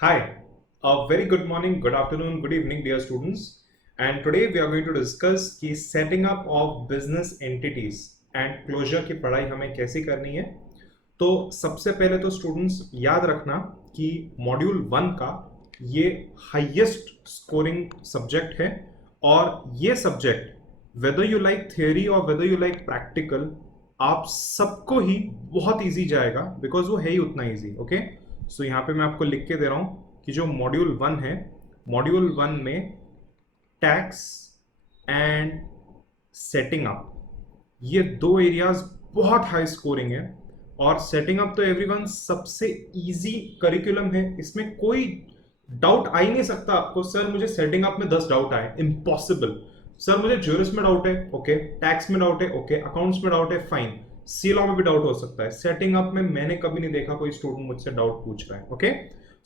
Hi, a very good morning, good afternoon, good evening, dear students. And today we are going to discuss कि setting up of business entities and closure की पढ़ाई हमें कैसे करनी है। तो सबसे पहले तो स्टूडेंट्स याद रखना कि मॉड्यूल 1 का ये हाईएस्ट स्कोरिंग सब्जेक्ट है और ये subject whether you like theory और वेदर यू लाइक प्रैक्टिकल आप सबको ही बहुत इजी जाएगा बिकॉज वो है ही उतना इजी। ओके, सो यहाँ पे मैं आपको लिख के दे रहा हूँ कि जो मॉड्यूल 1 है, मॉड्यूल 1 में टैक्स एंड सेटिंग अप ये दो एरियाज बहुत हाई स्कोरिंग है। और सेटिंग अप तो एवरीवन सबसे इजी करिकुलम है, इसमें कोई डाउट आ ही नहीं सकता आपको सर मुझे सेटिंग अप में 10 डाउट आए, इम्पॉसिबल। सर मुझे ज्यूरिस में डाउट है, ओके, टैक्स में डाउट है, ओके, अकाउंट्स में डाउट है, फाइन, सी लॉ में भी डाउट हो सकता है। सेटिंग अप में मैंने कभी नहीं देखा कोई स्टूडेंट मुझसे डाउट पूछ रहा है। ओके,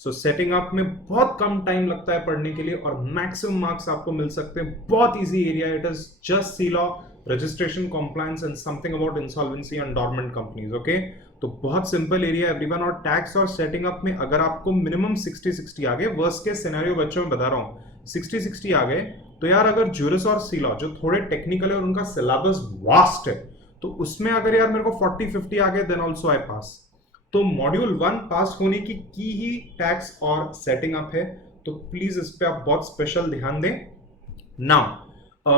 सो सेटिंग अप में बहुत कम टाइम लगता है पढ़ने के लिए और मैक्सिमम मार्क्स आपको मिल सकते हैं। बहुत easy area, it is just see law, registration, compliance and something about insolvency and dormant companies. Okay, तो बहुत सिंपल एरिया एवरीवन। और टैक्स और सेटिंग अप में अगर आपको मिनिमम 60-60 आ गए, वर्स्ट केस सिनेरियो बच्चों में बता रहा हूँ 60-60 आ गए, तो यार अगर ज्यूरिस और सी लॉ जो थोड़े टेक्निकल है और उनका सिलेबस वास्ट है, तो उसमें अगर यार मेरे को 40-50 आ गए देन ऑल्सो आई पास। तो मॉड्यूल 1 पास होने की ही टैक्स और सेटिंग अप है, तो प्लीज इस पे आप बहुत स्पेशल ध्यान दें। Now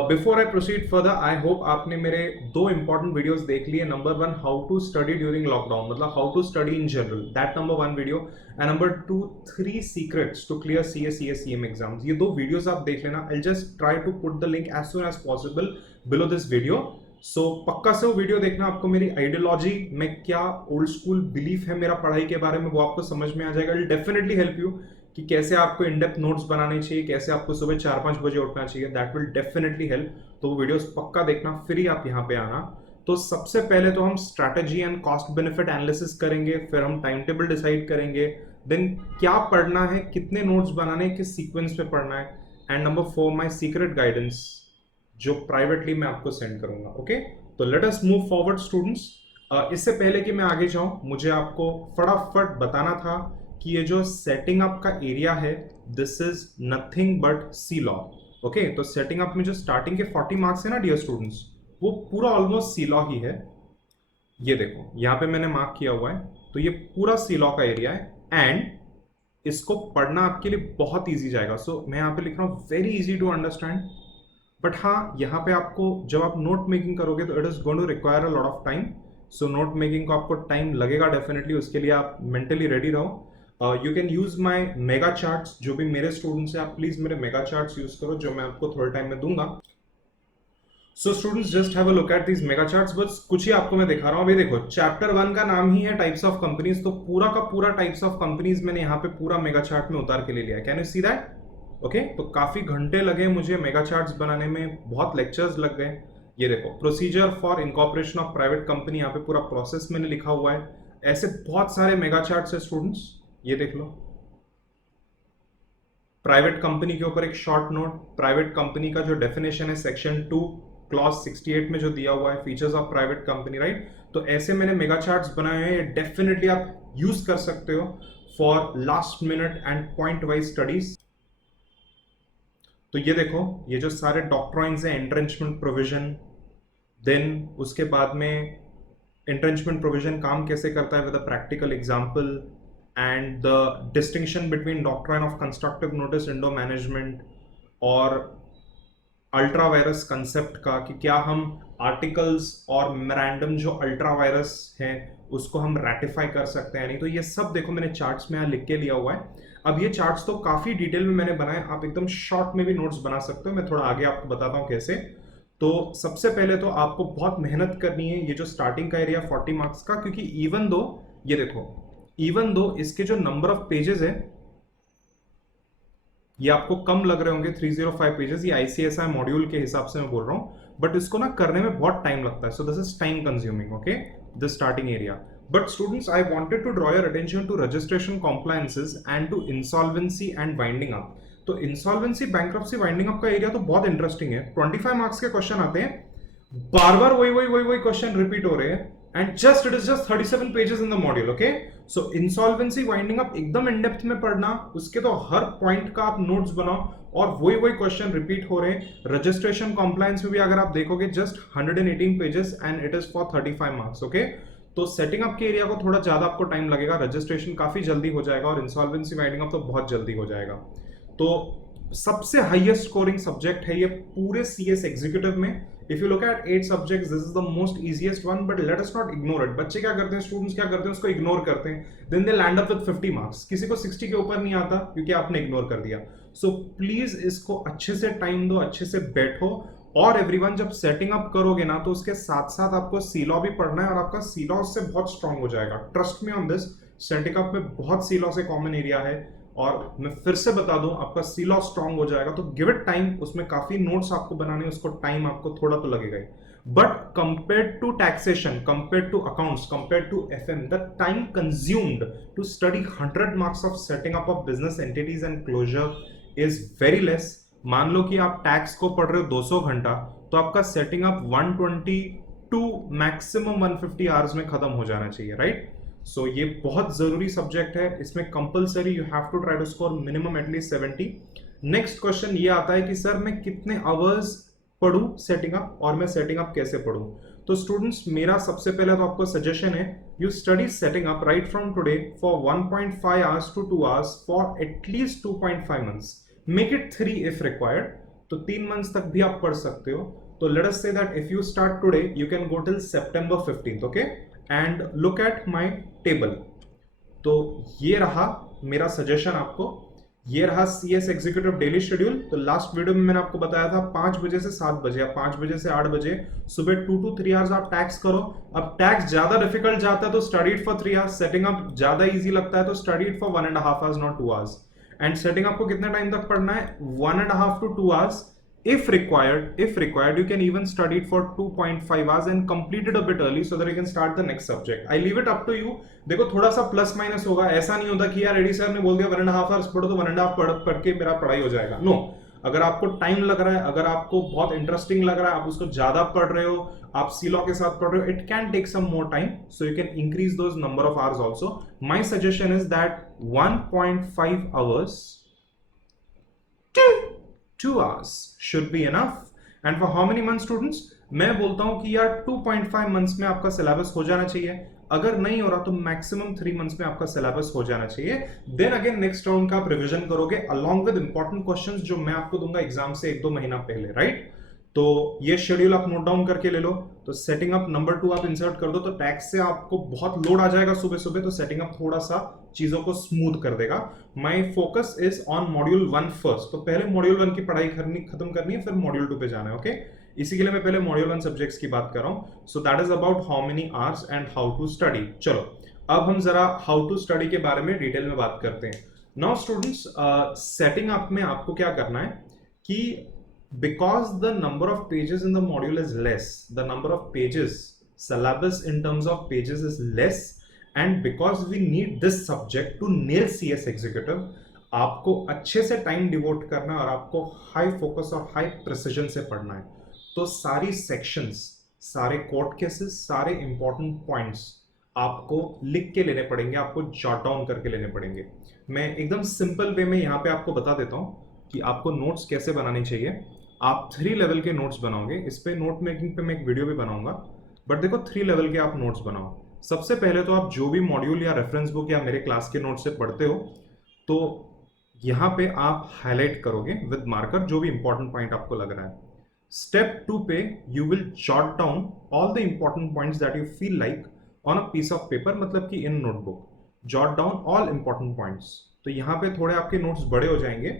before I proceed further, I hope आपने मेरे दो इंपॉर्टेंट वीडियोस देख लिए। Number 1 how to study during lockdown, मतलब how to study in general, that number 1 video. And number 2 3 secrets to clear CA CS CM exams. ये दो videos आप देख लेना। I just try to put the link as soon as possible below this video. So पक्का से वो video देखना, आपको मेरी आइडियोलॉजी में क्या ओल्ड स्कूल बिलीफ है मेरा पढ़ाई के बारे में वो आपको समझ में आ जाएगा। इट डेफिनेटली हेल्प यू कि कैसे आपको इन डेप्थ नोट्स बनाने चाहिए, कैसे आपको सुबह 4-5 बजे उठना चाहिए, दैट विल डेफिनेटली हेल्प। तो वो वीडियोस पक्का देखना, फिर ही आप यहाँ पे आना। तो सबसे पहले तो हम strategy and cost benefit analysis करेंगे, फिर हम टाइम टेबल डिसाइड करेंगे, देन क्या पढ़ना है, कितने नोट्स बनाने हैं, किस सीक्वेंस में पढ़ना है, and number 4 my secret guidance जो प्राइवेटली मैं आपको सेंड करूंगा। ओके, तो let us move forward students. इससे पहले कि मैं आगे जाऊं, मुझे आपको फटाफट बताना था कि ये जो सेटिंग अप का एरिया है, this is nothing but C law. Okay, तो सेटिंग अप में जो स्टार्टिंग के 40 मार्क्स है ना डियर स्टूडेंट्स, वो पूरा ऑलमोस्ट सी लॉ ही है। ये देखो यहाँ पे मैंने मार्क किया हुआ है, तो ये पूरा सी लॉ का एरिया है एंड इसको पढ़ना आपके लिए बहुत ईजी जाएगा। सो मैं यहाँ पे लिख रहा हूँ very easy to understand. But हाँ, यहाँ पे आपको जब आप नोट मेकिंग करोगे तो it is going to require a lot of time. So note making को आपको टाइम लगेगा डेफिनेटली, उसके लिए आप मेंटली रेडी रहो। You can use my mega charts, जो भी मेरे स्टूडेंट्स हैं आप प्लीज मेरे मेगा चार्ट्स यूज करो जो मैं आपको थोड़े टाइम में दूंगा। So students just have a look at these mega charts, बस कुछ ही आपको मैं दिखा रहा हूँ। अभी देखो चैप्टर 1 का नाम ही है टाइप्स ऑफ कंपनीज, तो पूरा का पूरा टाइप्स ऑफ कंपनीज मैंने यहाँ पे पूरा मेगा चार्ट में उतार के ले लिया है। Can you see that? Okay, तो काफी घंटे लगे मुझे मेगा चार्ट्स बनाने में, बहुत लेक्चर्स लग गए। ये देखो procedure for incorporation of private company, यहाँ पे पूरा प्रोसेस मैंने लिखा हुआ है। ऐसे बहुत सारे मेगा चार्ट्स है स्टूडेंट्स, ये देख लो। प्राइवेट कंपनी के ऊपर एक शॉर्ट नोट, प्राइवेट कंपनी का जो डेफिनेशन है सेक्शन 2 क्लॉज 68 में जो दिया हुआ है, features of private company, right. तो ऐसे मैंने मेगा चार्ट्स बनाए हैं, डेफिनेटली आप यूज कर सकते हो for last minute and point wise studies. तो ये देखो ये जो सारे डॉक्ट्राइन्स हैं, एंट्रेंचमेंट प्रोविजन, देन उसके बाद में एंट्रेंचमेंट प्रोविजन काम कैसे करता है with a practical example, and the distinction between doctrine of constructive notice window management और अल्ट्रा वायरस कंसेप्ट का, कि क्या हम आर्टिकल्स और मेमोरेंडम जो अल्ट्रा वायरस हैं उसको हम रेटिफाई कर सकते हैं नहीं। तो ये सब देखो मैंने चार्ट्स में यहाँ लिख के लिया हुआ है। अब ये चार्ट्स तो काफी डिटेल में मैंने बनाए, आप एकदम शॉर्ट में भी नोट्स बना सकते हो, मैं थोड़ा आगे आपको बताता हूँ कैसे। तो सबसे पहले तो आपको बहुत मेहनत करनी है ये जो स्टार्टिंग का एरिया 40 मार्क्स का, क्योंकि इवन दो ये देखो, इवन दो इसके जो नंबर ऑफ पेजेस है ये आपको कम लग रहे होंगे 305 पेजेस, ये आईसीएसआई मॉड्यूल के हिसाब से मैं बोल रहा हूं, बट इसको ना करने में बहुत टाइम लगता है। So this is time consuming, okay, the starting area. But students I wanted to draw your attention to registration compliances and to insolvency and winding up. तो इंसॉल्वेंसी, बैंक्रप्सी, वाइंडिंग अप का area तो बहुत interesting है। 25 marks के question आते हैं, बार बार वही वही वही वही क्वेश्चन रिपीट हो रहे हैं, and just it is just 37 pages in the module. Okay, so insolvency winding up एकदम इन डेप्थ में पढ़ना, उसके तो हर पॉइंट का आप नोट्स बनाओ और वही वही क्वेश्चन रिपीट हो रहे हैं. रजिस्ट्रेशन कॉम्प्लायंस में भी अगर आप देखोगे just 118 pages and it is for 35 marks. Okay, तो सेटिंग अप के एरिया को थोड़ा ज्यादा आपको टाइम लगेगा, रजिस्ट्रेशन काफी जल्दी हो जाएगा और इंसॉल्वेंसी वाइंडिंग अप तो बहुत जल्दी हो जाएगा. तो सबसे हाईएस्ट स्कोरिंग सब्जेक्ट है ये पूरे सीएस एग्जीक्यूटिव में. If you look at 8 subjects, this is the most easiest one, but let us not ignore it. बच्चे क्या करते हैं, स्टूडेंट्स क्या करते हैं, उसको इग्नोर करते हैं, then they land up with 50 marks. किसी को 60 के ऊपर नहीं आता क्योंकि आपने इग्नोर कर दिया. सो प्लीज इसको अच्छे से टाइम दो, अच्छे से बैठो. और एवरीवन, जब सेटिंग अप करोगे ना तो उसके साथ साथ आपको सी लॉ भी पढ़ना है और आपका सी लॉ उससे बहुत स्ट्रांग हो जाएगा. Trust me on this. Setting up में बहुत सी लॉ से कॉमन एरिया है और मैं फिर से बता दूं, आपका सी लॉ स्ट्रांग हो जाएगा. तो गिव इट टाइम, उसमें काफी नोट्स आपको बनाने, उसको टाइम आपको थोड़ा तो लगेगा ही. But compared to taxation, compared to accounts, compared to FM, the time consumed to study 100 marks of setting up of business entities and closure is very less. मान लो कि आप टैक्स को पढ़ रहे हो 200 घंटा, तो आपका setting up 120 to maximum 150 hours में खत्म हो जाना चाहिए, राइट? सो ये बहुत जरूरी सब्जेक्ट है. इसमें compulsory you have to try to score minimum at least 70. Next question ये आता है कि सर मैं कितने आवर्स पढ़ूं सेटिंग अप और मैं सेटिंग अप कैसे पढ़ूं? तो स्टूडेंट्स, मेरा सबसे पहला तो आपको सजेशन है, you study setting up right from today for 1.5 hours to 2 hours for at least 2.5 months. Make it 3 if required. तो 3 मंथ्स तक भी आप पढ़ सकते हो. तो let us say that if you start today you can go till September 15th. Okay, and look at my table. तो ये रहा मेरा सजेशन आपको. ये रहा सीएस एग्जीक्यूटिव डेली शेड्यूल. तो लास्ट वीडियो में मैंने आपको बताया था 5 बजे से 7 बजे या 5 बजे से 8 बजे सुबह 2 to 3 आवर्स आप टैक्स करो. अब टैक्स ज्यादा डिफिकल्ट जाता है तो study it for 3 hours. Setting up ज्यादा इजी लगता है तो study it for 1.5 hours, not 2 hours. And setting up को कितने टाइम तक पढ़ना है? 1.5 to 2 hours. If required, you can even study it for 2.5 hours and complete it a bit early so that you can start the next subject. I leave it up to you. देखो थोड़ा सा plus minus होगा. ऐसा नहीं होता कि यार AD sir ने बोल दिया 1.5 आवर्स पढ़ो तो 1.5 पढ़ के मेरा पढ़ाई हो जाएगा. नो, अगर आपको टाइम लग रहा है, अगर आपको बहुत इंटरेस्टिंग लग रहा है, आप उसको ज्यादा पढ़ रहे हो, आप सी लॉ के साथ पढ़ रहे हो, it can take some more time, so you can increase those number of hours also. My suggestion is that 1.5 hours 2 hours should be enough. And for how many months students? मैं बोलता हूं कि यार 2.5 मंथ्स में आपका syllabus हो जाना चाहिए. अगर नहीं हो रहा तो मैक्सिमम 3 मंथ्स में आपका सिलेबस हो जाना चाहिए. देन अगेन नेक्स्ट राउंड का आप रिवीजन करोगे अलॉन्ग विद इंपॉर्टेंट क्वेश्चंस जो मैं आपको दूंगा एग्जाम से 1-2 महीना पहले, राइट? तो ये शेड्यूल आप नोट डाउन करके ले लो. तो सेटिंग अप नंबर 2 आप इंसर्ट कर दो. तो टैक्स से आपको बहुत लोड आ जाएगा सुबह सुबह, तो सेटिंग अप थोड़ा सा चीजों को स्मूथ कर देगा. My focus is on module 1 first. तो पहले मॉड्यूल 1 की पढ़ाई खत्म करनी है, फिर मॉड्यूल 2 पे जाना है. ओके, इसी के लिए मैं पहले मॉड्यूल 1 सब्जेक्ट्स की बात कर रहा हूं. So that is about how many hours and how to study. चलो अब हम जरा हाउ टू स्टडी के बारे में डिटेल में बात करते हैं. नाउ स्टूडेंट्स, सेटिंग अप में आपको क्या करना है कि because the number of pages in the module is less, the number of pages, syllabus in terms of pages is less, and because we need this subject to nail CS executive, आपको अच्छे से time devote करना है और आपको high focus और high precision से पढ़ना है. तो सारी सेक्शंस, सारे कोर्ट केसेस, सारे इंपॉर्टेंट पॉइंट्स आपको लिख के लेने पड़ेंगे, आपको जॉट डाउन करके लेने पड़ेंगे. मैं एकदम सिंपल वे में यहाँ पे आपको बता देता हूँ कि आपको नोट्स कैसे बनाने चाहिए. आप 3 लेवल के नोट्स बनाओगे. इस पे नोट मेकिंग पे मैं एक वीडियो भी बनाऊंगा, बट देखो 3 लेवल के आप नोट्स बनाओ. सबसे पहले तो आप जो भी मॉड्यूल या रेफरेंस बुक या मेरे क्लास के नोट से पढ़ते हो, तो यहाँ पे आप हाईलाइट करोगे विद मार्कर जो भी इंपॉर्टेंट पॉइंट आपको लग रहा है. स्टेप 2 पे you will jot down all the important points that you feel like on a piece of paper, मतलब कि in notebook. Jot down all important points. तो यहाँ पे थोड़े आपके नोट्स बड़े हो जाएंगे.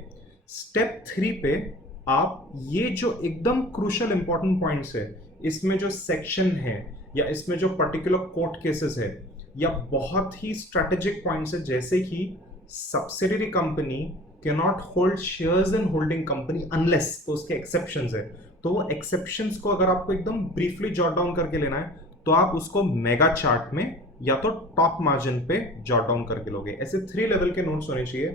स्टेप 3 पे आप ये जो एकदम क्रूशियल इंपॉर्टेंट पॉइंट्स है, इसमें जो सेक्शन है या इसमें जो पर्टिकुलर कोर्ट केसेस है या बहुत ही स्ट्रेटेजिक पॉइंट्स है, जैसे कि subsidiary company can not hold shares in holding company unless, तो उसके एक्सेप्शंस है. तो वो एक्सेप्शंस को अगर आपको एकदम ब्रीफली जॉट डाउन करके लेना है तो आप उसको मेगा चार्ट में या तो टॉप मार्जिन पे जॉट डाउन करके लोगे. ऐसे 3 लेवल के नोट्स होने चाहिए.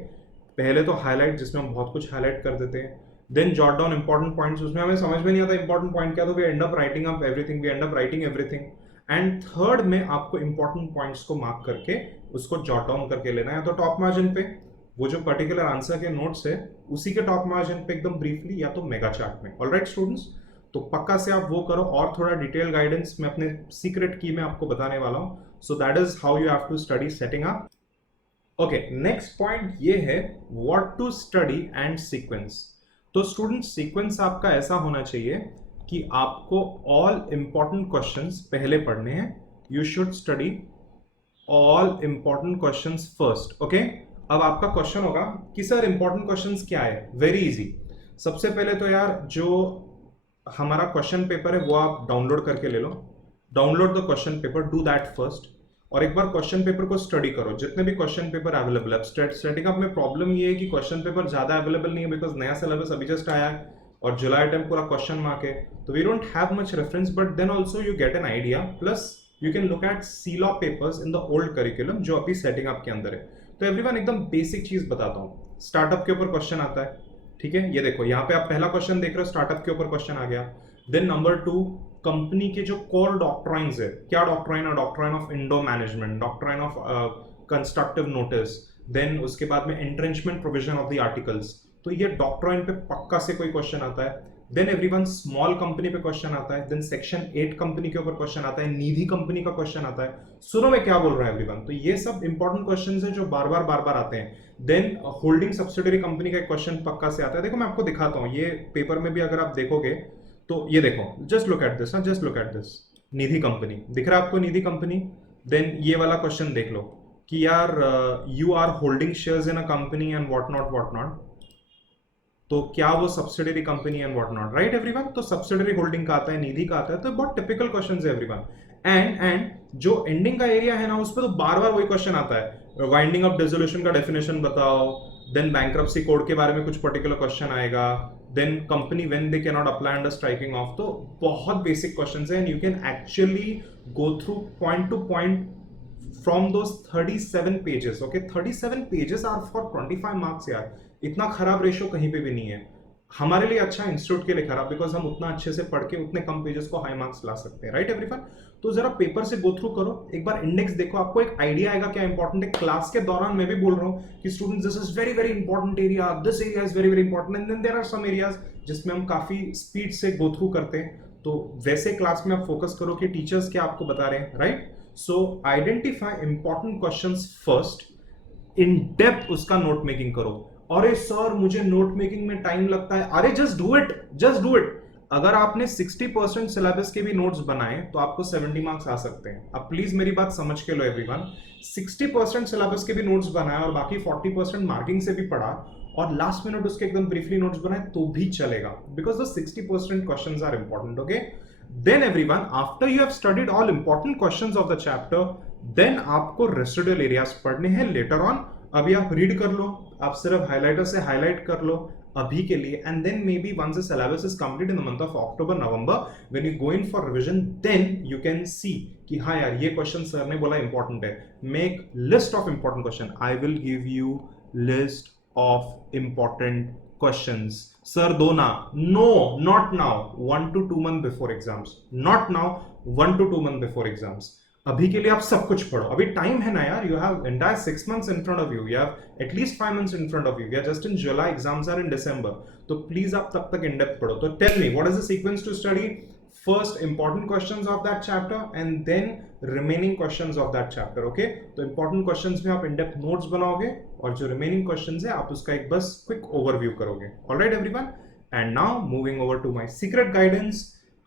पहले तो हाईलाइट, जिसमें हम बहुत कुछ हाईलाइट कर देते हैं. Then jot down important points. उसमें हमें समझ में नहीं आता इंपॉर्टेंट पॉइंट क्या, तो we end up writing up everything, we end up writing everything. And third में आपको इंपॉर्टेंट पॉइंट्स को मार्क करके उसको जॉट डाउन करके लेना है, तो टॉप मार्जिन पे वो जो पर्टिकुलर आंसर के नोट्स है उसी के टॉप मार्जिन पे एकदम ब्रीफली, या तो मेगा चार्ट में। ऑलराइट स्टूडेंट्स, तो पक्का से आप वो करो, और थोड़ा डिटेल गाइडेंस मैं अपने सीक्रेट की में आपको बताने वाला हूं। So that is how you have to study setting up. Okay, next point ये है what to study and sequence. तो स्टूडेंट, सीक्वेंस आपका ऐसा होना चाहिए कि आपको ऑल इंपॉर्टेंट क्वेश्चंस पहले पढ़ने हैं। You should study all important questions first. Okay, अब आपका क्वेश्चन होगा कि सर इंपॉर्टेंट क्वेश्चंस क्या है? Very easy. सबसे पहले तो यार जो हमारा क्वेश्चन पेपर है वो आप डाउनलोड करके ले लो। Download the question paper, do that first. और एक बार क्वेश्चन पेपर को स्टडी करो, जितने भी क्वेश्चन पेपर अवेलेबल है। स्टैटिक अप में प्रॉब्लम ये है कि क्वेश्चन पेपर ज्यादा अवेलेबल नहीं है, बिकॉज नया सिलेबस अभी जस्ट आया है और जुलाई टाइम पूरा क्वेश्चन मार्क है, तो we don't have much reference, but then also you get an idea. Plus you can look at C law papers in the old curriculum जो अभी सेटिंग अप के अंदर है। तो एवरीवन, एकदम बेसिक चीज बताता हूँ। स्टार्टअप के ऊपर क्वेश्चन आता है, ठीक है, ये देखो यहाँ पे आप पहला क्वेश्चन देख रहे हो, स्टार्टअप के ऊपर क्वेश्चन आ गया। देन नंबर 2, कंपनी के जो कोर डॉक्ट्राइन्स है, क्या डॉक्ट्राइन है? Doctrine of indoor management, doctrine of constructive notice, then उसके बाद में entrenchment provision of the articles. तो ये डॉक्ट्राइन पे पक्का से कोई क्वेश्चन आता है। देन एवरीवन, स्मॉल कंपनी पे क्वेश्चन आता है। देन सेक्शन 8 कंपनी के ऊपर क्वेश्चन आता है। निधि कंपनी का क्वेश्चन आता है। सुनो मैं क्या बोल रहा हूं एवरीवन, तो ये सब इंपॉर्टेंट क्वेश्चंस हैं जो बार बार आते हैं। देन होल्डिंग सब्सिडियरी कंपनी का एक क्वेश्चन पक्का से आता है। देखो मैं आपको दिखाता हूँ, ये पेपर में भी अगर आप देखोगे तो ये देखो, just look at this, just look at this, Nidhi company दिख रहा है आपको? निधि कंपनी। देन ये वाला क्वेश्चन देख लो कि यार you are holding shares in a company and what not, तो क्या वो subsidiary company and what not, right everyone? तो सब्सिडरी होल्डिंग का आता है, निधि का आता है, तो बहुत टिपिकल क्वेश्चंस है एवरीवन। एंड जो एंडिंग का एरिया है ना, उस पर तो बार बार वही क्वेश्चन आता है, वाइंडिंग अप डिसोल्यूशन का डेफिनेशन बताओ। देन बैंक्रप्सी कोड के बारे में कुछ पर्टिकुलर क्वेश्चन आएगा। Then company when they can not apply under striking off. तो बहुत बेसिक क्वेश्चंस है, and you can actually go through point to point from those 37 pages. Okay, 37 pages are for 25 marks यार। इतना खराब ratio कहीं पे भी नहीं है। हमारे लिए अच्छा, इंस्टीट्यूट के लिए खराब, बिकॉज हम उतना अच्छे से पढ़ के उतने कम पेजेस को हाई मार्क्स ला सकते हैं, राइट एवरीवन? तो जरा पेपर से गो थ्रू करो, एक बार इंडेक्स देखो, आपको एक आइडिया आएगा क्या इंपॉर्टेंट है। क्लास के दौरान मैं भी बोल रहा हूँ कि students, this is very very important area, this area is very very important, and then there are some areas जिसमें हम काफी स्पीड से गो थ्रू करते हैं। तो वैसे क्लास में आप फोकस करो कि टीचर्स क्या आपको बता रहे हैं, right? So identify important questions first, in depth उसका नोट मेकिंग करो। अरे सर मुझे नोट मेकिंग में टाइम लगता है, अरे just do it, just do it. अगर आपने 60% सिलेबस के भी नोट्स बनाए तो आपको 70 मार्क्स आ सकते हैं। अब प्लीज मेरी बात समझ के लो एवरीवन, 60% सिलेबस के भी नोट्स बनाए और बाकी 40% मार्किंग से भी पढ़ा और लास्ट मिनट उसके एकदम ब्रीफली नोट्स बनाए तो भी चलेगा, because the 60% questions are important. Okay, then everyone, after you have studied all important questions of the chapter, then आपको residual areas पढ़ने हैं later on। अभी आप रीड कर लो, आप सिर्फ हाइलाइटर से हाईलाइट कर लो अभी के लिए, and then maybe once the syllabus is complete in the month of October, November, when you go in for revision, then you can see कि हाँ यार ये क्वेश्चन सर ने बोला इंपॉर्टेंट है। Make list of important question. I will give you list of important questions. Sir, दो ना? No, not now. 1 to 2 months before exams. Not now. 1 to 2 months before exams. अभी के लिए आप सब कुछ पढ़ो, अभी टाइम है ना यार। You have entire 6 months in front of you. You have at least 5 months in front of you. We are just in July. Exams are in December. तो प्लीज आप तब तक in depth पढ़ो। तो tell me, what is the sequence to study? First important questions of that chapter and then remaining questions of that chapter. Okay, तो important questions में आप in depth notes बनाओगे और जो remaining questions है आप उसका एक बस quick overview करोगे। Alright everyone, and now moving over to my secret guidance.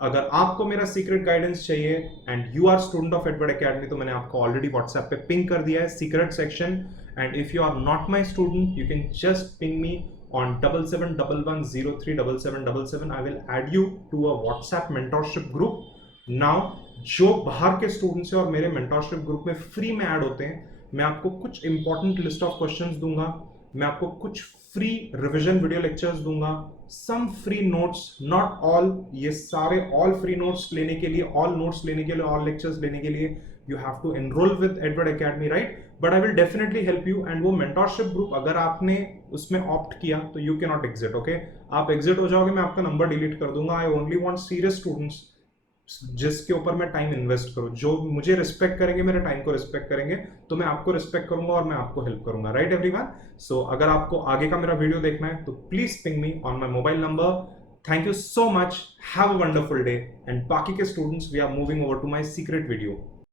अगर आपको मेरा सीक्रेट गाइडेंस चाहिए and you are student of Edward Academy, तो मैंने आपको ऑलरेडी व्हाट्सएप पे पिंग कर दिया है secret section. And if you are not my student, you can just ping me on 7711037777. I will add you to a WhatsApp mentorship group. Now, जो बाहर के स्टूडेंट्स हैं और मेरे मेंटरशिप ग्रुप में फ्री में ऐड होते हैं, मैं आपको कुछ इंपॉर्टेंट लिस्ट ऑफ क्वेश्चंस दूंगा, मैं आपको कुछ फ्री रिवीजन वीडियो लेक्चर्स दूंगा, some free notes, not all, ये सारे ऑल फ्री नोट्स लेने के लिए, ऑल नोट्स लेने के लिए, ऑल लेक्चर्स लेने के लिए you have to enroll with Edward Academy, right? But I will definitely help you. And वो mentorship group अगर आपने उसमें opt किया तो you cannot exit, okay? आप exit हो जाओगे, मैं आपका नंबर डिलीट कर दूंगा। I only want serious students, जिसके ऊपर मैं टाइम इन्वेस्ट करूं, जो मुझे रिस्पेक्ट करेंगे, मेरे टाइम को रिस्पेक्ट करेंगे, तो मैं आपको रिस्पेक्ट करूंगा और मैं आपको हेल्प करूंगा, राइट एवरीवन? सो अगर आपको आगे का मेरा वीडियो देखना है तो please ping me on my mobile number. Thank you so much, have a wonderful day. And बाकी के students, we are moving over to my secret video.